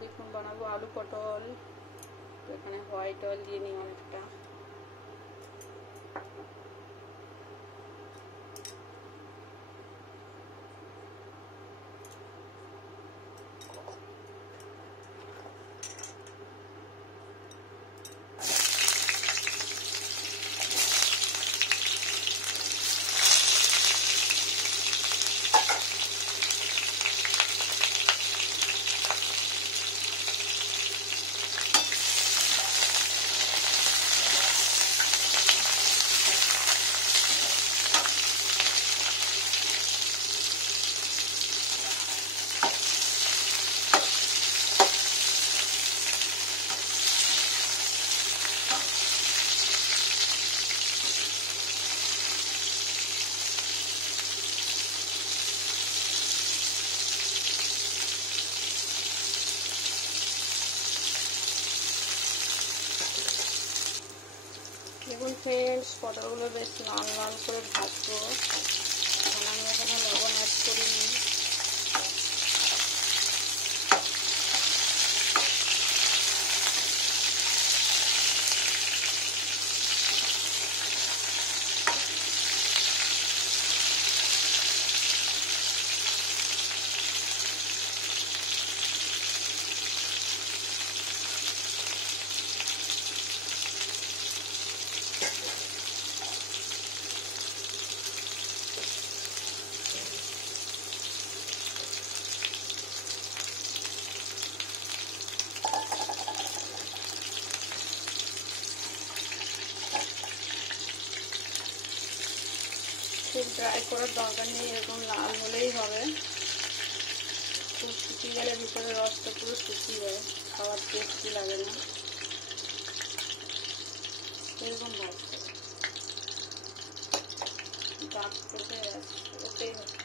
দেখুন বানাবো আলু পটল। তো এখানে হোয়াইট অয়েল দিয়ে নিই অনেকটা। দেখুন ফ্রেন্ডস, পটলগুলো বেশ লাল লাল করে ভাজবো। এখন আমি এখানে লবণ অ্যাড করিনি। খুব ড্রাই করার দরকার নেই, এরকম লাল হলেই হবে। খুব শুকিয়ে গেলে ভিতরে রসটা পুরো শুকিয়ে যায়, খাওয়ার টেস্টি লাগে না। এরকম ভাজতে দাগ কেটে ওতেই হবে।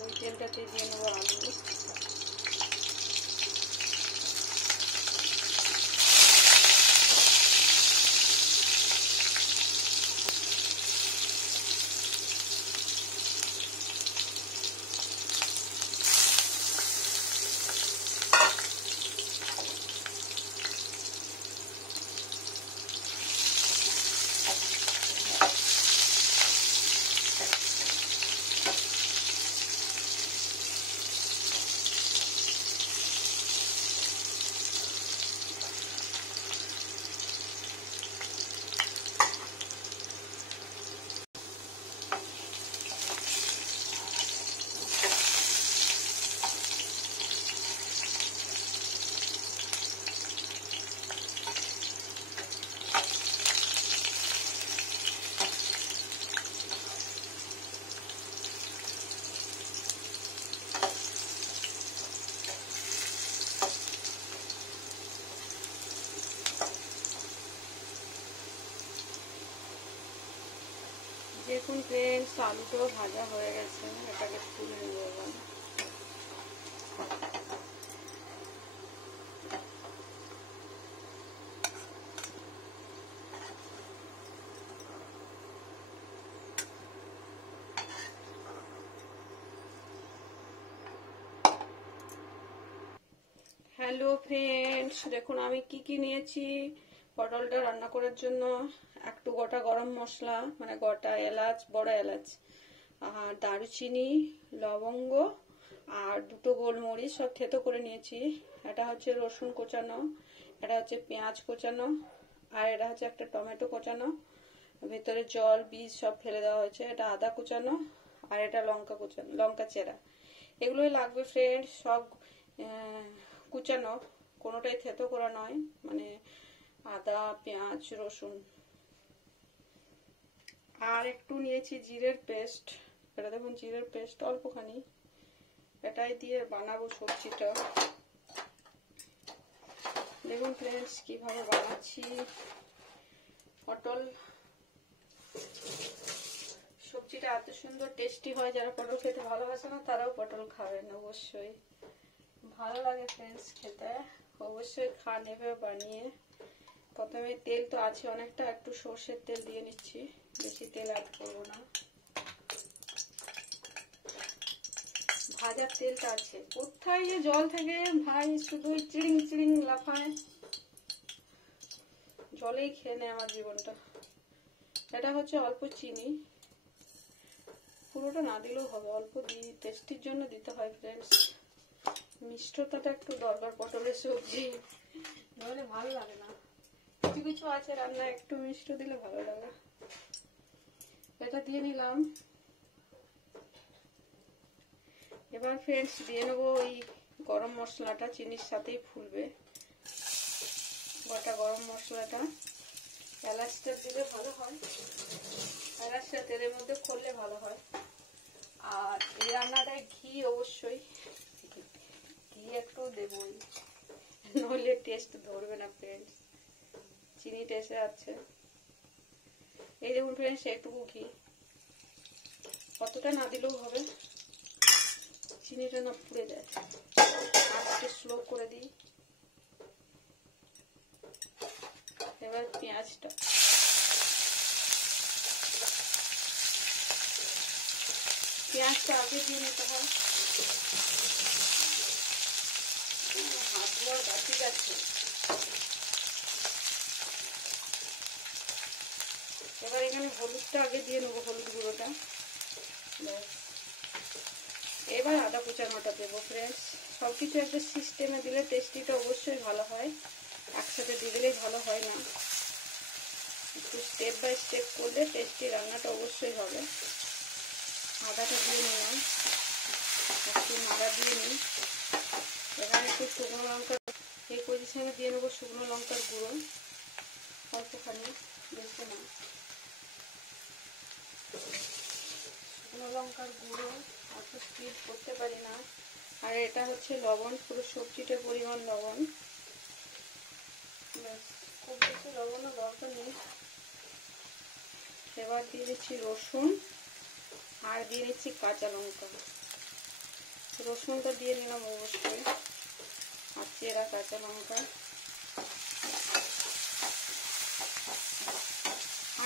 ওই তেলটাতে দিয়ে নেবো আলু। দেখুন ফ্রেন্ডস, আলুটাও ভাজা হয়ে গেছে, এটাকে তুলে নেব এবার। হ্যালো ফ্রেন্ডস, দেখুন আমি কি নিয়েছি পটলটা রান্না করার জন্য। একটু গোটা গরম মশলা, মানে গোটা এলাচ, বড় এলাচ, আর দারুচিনি, লবঙ্গ আর দুটো গোলমরিচ সব থেতো করে নিয়েছি। এটা হচ্ছে রসুন কোচানো, এটা হচ্ছে পেঁয়াজ কোচানো, আর এটা হচ্ছে একটা টমেটো কোচানো, ভেতরে জল বীজ সব ফেলে দেওয়া হয়েছে। এটা আদা কোচানো, আর এটা লঙ্কা কোচানো, লঙ্কা চেরা। এগুলোই লাগবে ফ্রেন্ডস, সব কুচানো, কোনোটাই থেতো করা নয়, মানে আদা পেঁয়াজ রসুন। আর একটু নিয়েছি জিরের পেস্ট, এটা দেখুন জিরের পেস্ট অল্পখানি, এটাই দিয়ে বানাবো সবজিটা। দেখুন ফ্রেন্ডস কিভাবে বানাচ্ছি। পটল সবজিটা এত সুন্দর টেস্টি হয়, যারা পটল খেতে ভালোবাসে না তারাও পটল খাবেন অবশ্যই। ভালো লাগে ফ্রেন্ডস খেতে, অবশ্যই খান এভাবে বানিয়ে। প্রথমে তেল তো আছে অনেকটা, একটু সর্ষের তেল দিয়ে নিচ্ছি, বেশি তেল অ্যাড করবো না। ভাজার তেলটা আছে। কোথায় যে জল থেকে ভাই শুধু চিড়িং চিড়িং লাফায়, জলেই খেয়ে নেয় আমার জীবনটা। এটা হচ্ছে অল্প চিনি, পুরোটা না দিলেও হবে, অল্প দিয়ে টেস্টির জন্য দিতে হয় ফ্রেন্ডস। মিষ্টতাটা একটু দরকার, পটলের সবজি নইলে ভালো লাগে না। কিছু কিছু আছে রান্না একটু মিষ্টি দিলে ভালো লাগে। এটা দিয়ে নিলাম। এবার ফ্রেন্ডস দিয়ে নেবো ওই গরম মশলাটা, চিনির সাথেই ফুলবে গোটা গরম মশলাটা। এলাচটা দিলে ভালো হয়, এলাচটা তেলের মধ্যে করলে ভালো হয়। আর এই রান্নাটায় ঘি অবশ্যই, ঘি একটু দেবই, নইলে টেস্ট ধরবে না ফ্রেন্ডস। চিনি টেস্টে আছে, এই দেখুন ফ্রেন্ডস একটুকু ঘি, কতটা না দিলেও হবে, চিনিটা না পুড়ে যায়। আজকে স্লো করে দিই। এবার পেঁয়াজটা, পেঁয়াজটা আগে দিয়ে নিতে হয়। হাত ধোয়ার বাকি আছে। এবার এখানে হলুদটা আগে দিয়ে নেবো, হলুদ গুঁড়োটা। এবার আদা কুচানোটা দেবো ফ্রেন্ডস। সবকিছু একটা সিস্টেমে দিলে টেস্টিটা অবশ্যই ভালো হয়, একসাথে দিয়ে দিলেই ভালো হয় না। একটু স্টেপ বাই স্টেপ করলে টেস্টি রান্নাটা অবশ্যই হবে। আদাটা দিয়ে নিলাম, একটু নাড়া দিয়ে নিই। এখানে একটু শুকনো লঙ্কা, এই পজিশনে দিয়ে নেবো শুকনো লঙ্কার গুঁড়ো অল্পখানি, বেশি না। শুকনো লঙ্কার গুঁড়ো অত স্পিড করতে পারি না। আর এটা হচ্ছে লবণ, পুরো সবজিটার পরিমাণ লবণ, খুব বেশি লবণও দরকার নেই। এবার দিয়ে দিচ্ছি রসুন, আর দিয়ে দিচ্ছি কাঁচা লঙ্কা। রসুনটা দিয়ে নিলাম অবশ্যই, আর চেরা কাঁচা লঙ্কা।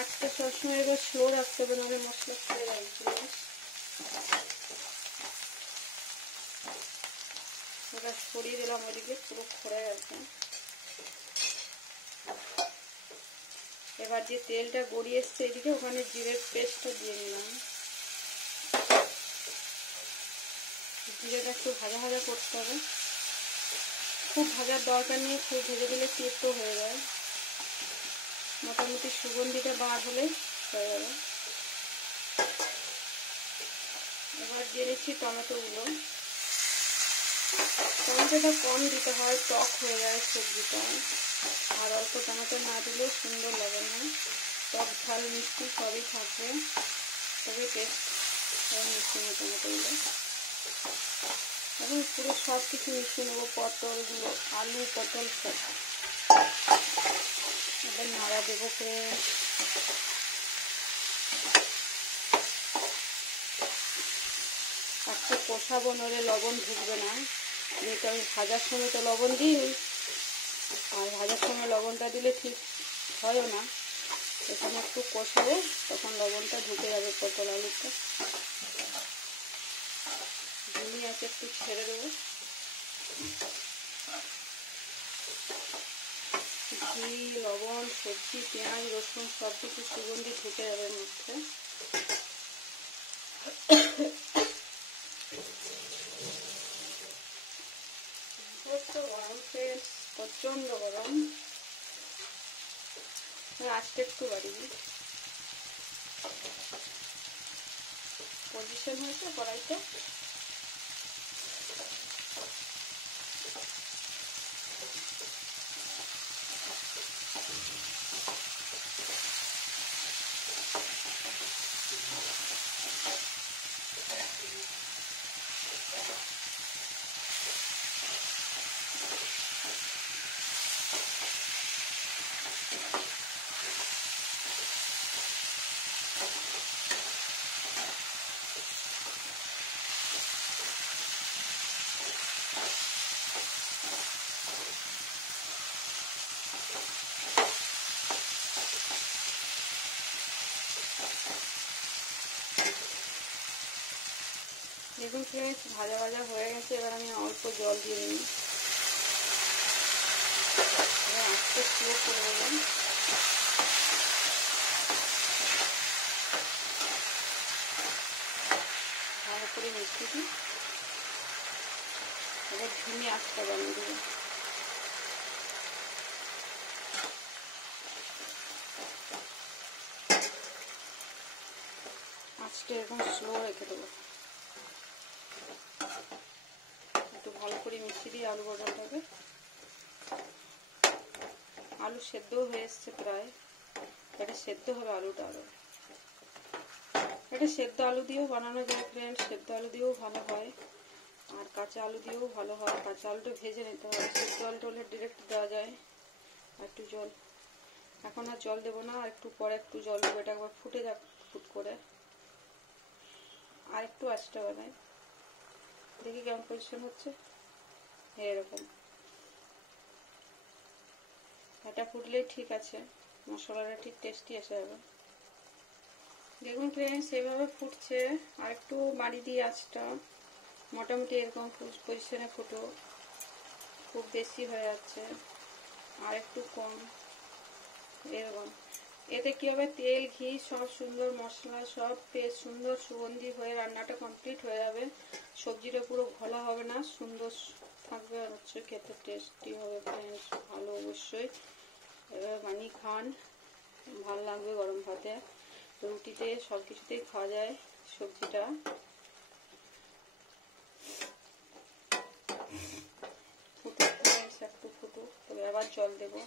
আজকে সবসময় এবার স্লো রাখতে হবে, নাহলে মশলা খেয়ে যাচ্ছে। ওটা সরিয়ে দিলাম ওদিকে, পুরো খড়ে গেছে। এবার যে তেলটা গড়িয়ে এসছে এদিকে, ওখানে জিরের পেস্টটা দিয়ে নিলাম। জিরেটা একটু ভাজা ভাজা করতে হবে, খুব ভাজার দরকার নেই, খুব ভেজে দিলে তেতো হয়ে যায়। মোটামুটি সুগন্ধিটা বার হলে হয়ে যাবে। এবার দিয়ে দিচ্ছি টমেটোগুলো। টমেটোটা কম দিতে হয়, টক হয়ে যায় সবজিটা। আর অল্প টমেটো না দিলেও সুন্দর লাগে না, টক ঝাল মিষ্টি সবই থাকবে, তবে টেস্ট মিষ্টি না টমেটোগুলো। এখন পুরো সব কিছু মিশিয়ে নেবো, পটলগুলো, আলু পটল সব। এবার নাড়া দেবো করে। একটু কষাবো, নইলে লবণ ঢুকবে না, যেহেতু আমি ভাজার সময় তো লবণ দিই, আর ভাজার সময় লবণটা দিলে ঠিক হয়ও না। এখানে একটু কষাবো, তখন লবণটা ঢুকে যাবে পটল আলুটা। ঘি আছে একটু ছেড়ে দেবো, ঘি, লবণ, সবজি, পেঁয়াজ, রসুন সব কিছু সুগন্ধি ঢুকে যাবে মধ্যে। গরম ফ্রেন্ডস, প্রচন্ড গরম। আজকে একটু বাড়িয়ে পজিশন হয়েছে কড়াইতে। দেখুন ফ্রেন্ডস ভাজা ভাজা হয়ে গেছে। এবার আমি অল্প জল দিয়ে নিই, এবার আস্তে স্লো করে দেবেন। ভালো করে মিশিয়ে দিই, এবার ঝিমে আঁচটা বানিয়ে দেবো। আঁচটা এরকম স্লো রেখে দেবো। একটু ভালো করে মিশিয়ে দিই আলু পটলটাকে। আলু সেদ্ধও হয়ে এসছে প্রায়, এটা সেদ্ধ হবে আলুটা আরও। এটা সেদ্ধ আলু দিয়েও বানানো যায় ফ্রেন্ডস, সেদ্ধ আলু দিয়েও ভালো হয়, আর কাঁচা আলু দিয়েও ভালো হয়। কাঁচা আলুটা ভেজে নিতে হবে, সেদ্ধ আলুটা হলে ডিরেক্ট দেওয়া যায়। আর একটু জল, এখন আর জল দেবো না, আর একটু পরে একটু জল দেবো। এটা একবার ফুটে যাক, ফুট করে আর একটু আঁচটা বানাই, দেখি কেমন পজিশন হচ্ছে। এরকম এটা ফুটলেই ঠিক আছে, মশলাটা ঠিক টেস্টি এসে যাবে। দেখুন ফ্রেন্ডস এইভাবে ফুটছে, আর একটু বাড়ি দিয়ে আঁচটা, মোটামুটি এরকম পজিশনে ফুটো। খুব বেশি হয়ে যাচ্ছে, আর একটু কম, এরকম। এতে কি হবে, তেল ঘি সব সুন্দর, মশলা সব পেস্ট সুন্দর সুগন্ধি হয়ে রান্নাটা কমপ্লিট হয়ে যাবে। সবজিটা পুরো ঘোলা হবে না, সুন্দর থাকবে, আর হচ্ছে খেতে টেস্টি হবে ফ্রেন্ডস, ভালো অবশ্যই। এবার বানিয়ে খান, ভালো লাগবে গরম ভাতে, রুটিতে, সব কিছুতেই খাওয়া যায় সবজিটা। ফুটুক ফ্রেন্ডস, একটু ফুটুক, তবে আবার জল দেবো।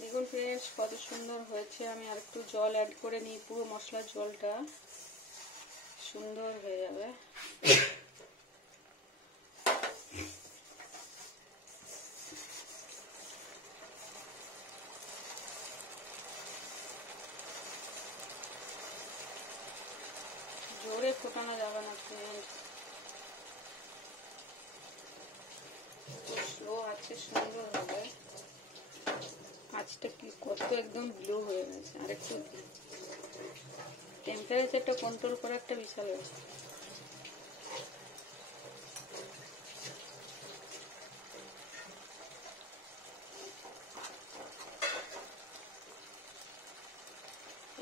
দেখুন ফ্রেন্ডস কত সুন্দর হয়েছে। আমি আর একটু জল অ্যাড করে নিই, পুরো মশলার জলটা সুন্দর হয়ে যাবে। জোরে ফোটানো যাবে না ফ্রেন্ডস, স্লো আছে, সুন্দর হবে। আঁচটা কি কত একদম ব্লু হয়ে গেছে। আর একটু টেম্পারেচারটা কন্ট্রোল করা একটা বিশাল ব্যাপার।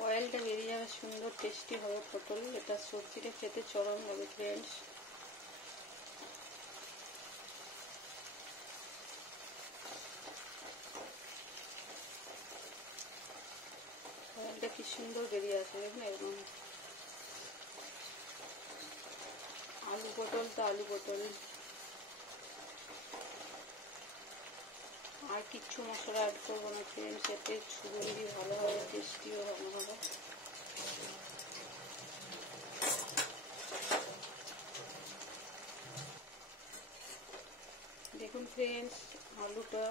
অয়েলটা বেরিয়ে যাবে, সুন্দর টেস্টি হবে পটল। এটা সবজিটা খেতে চরম হবে ফ্রেন্ডস। অয়েলটা কি সুন্দর বেরিয়ে আসে দেখুন, একদম। আলু পটল তো আলু পটল, আর কিচ্ছু মশলা অ্যাড করবো না ফ্রেন্ডস, এতে সুগন্ধি ভালো হবে, টেস্টিও ভালো হবে। দেখুন ফ্রেন্ডস আলুটা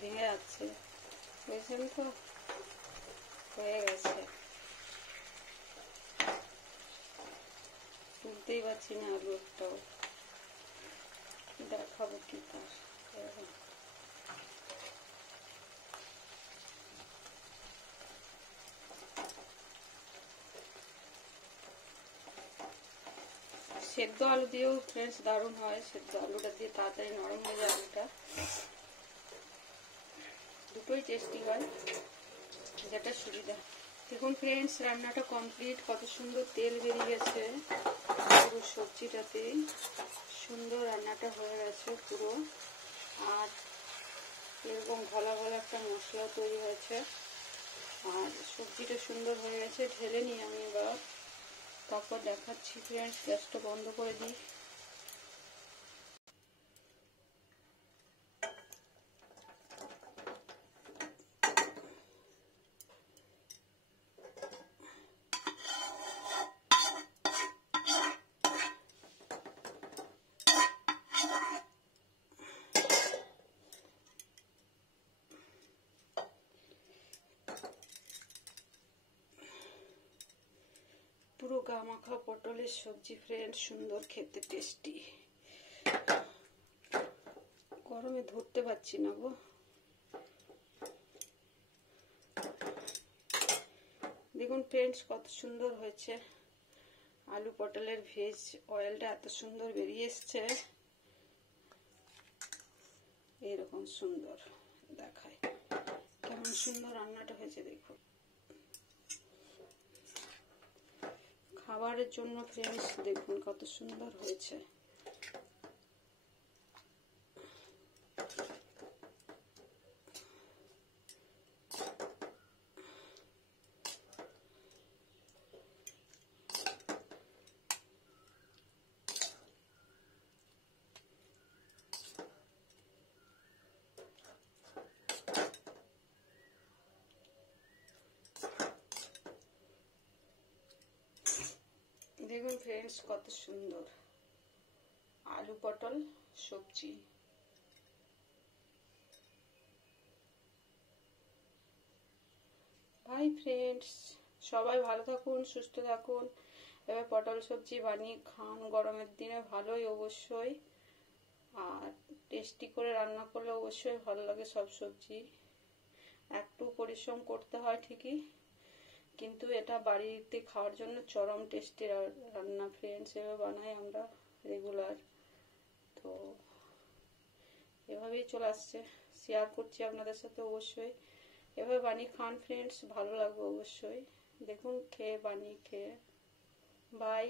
ভেঙে যাচ্ছে, বুঝছেন তো, হয়ে গেছে। তুলতেই পারছি না আলু একটাও, দেখাবো কি তার। সেদ্ধ আলু দিয়েও ফ্রেন্ডস দারুণ হয়, সেদ্ধ আলুটা দিয়ে তাড়াতাড়ি নরম হয়ে যায় আলুটা, দুটোই টেস্টি হয়, যেটা সুবিধা। দেখুন ফ্রেন্ডস রান্নাটা কমপ্লিট, কত সুন্দর তেল বেরিয়ে গেছে পুরো সবজিটাতে, সুন্দর রান্নাটা হয়ে গেছে পুরো। আর এরকম ঘলা ঘলা একটা মশলা তৈরি হয়েছে, আর সবজিটা সুন্দর হয়ে গেছে। ঢেলে নিই আমি এবার, তারপর দেখাচ্ছি ফ্রেন্ডস। গ্যাসটা বন্ধ করে দিই। পুরো গা মাখা পটলের সবজি ফ্রেন্ড, সুন্দর খেতে, টেস্টি। গরমে ধরতে পারছি না গো। দেখুন ফ্রেন্ডস কত সুন্দর হয়েছে, আলু পটলের ভেজ অয়েলটা এত সুন্দর বেরিয়ে এসছে, এরকম সুন্দর দেখায়, কেমন সুন্দর রান্নাটা হয়েছে দেখুন। খাবারের জন্য ফ্রেন্ডস দেখুন কত সুন্দর হয়েছে। দেখুন ফ্রেন্ডস কত সুন্দর আলু পটল সবজি। বাই ফ্রেন্ডস, সবাই ভালো থাকুন, সুস্থ থাকুন। এবার পটল সবজি বানিয়ে খান, গরমের দিনে ভালোই অবশ্যই, আর টেস্টি করে রান্না করলে অবশ্যই ভালো লাগে। সব সবজি একটু পরিশ্রম করতে হয় ঠিকই, কিন্তু এটা বাড়িতে খাওয়ার জন্য চরম টেস্টি রান্না ফ্রেন্ডস। এভাবে বানাই আমরা রেগুলার, তো এভাবেই চলে আসছে, শেয়ার করছি আপনাদের সাথে। অবশ্যই এভাবে বানিয়ে খান ফ্রেন্ডস, ভালো লাগবে অবশ্যই। দেখুন খেয়ে বানিয়ে খেয়ে। বাই।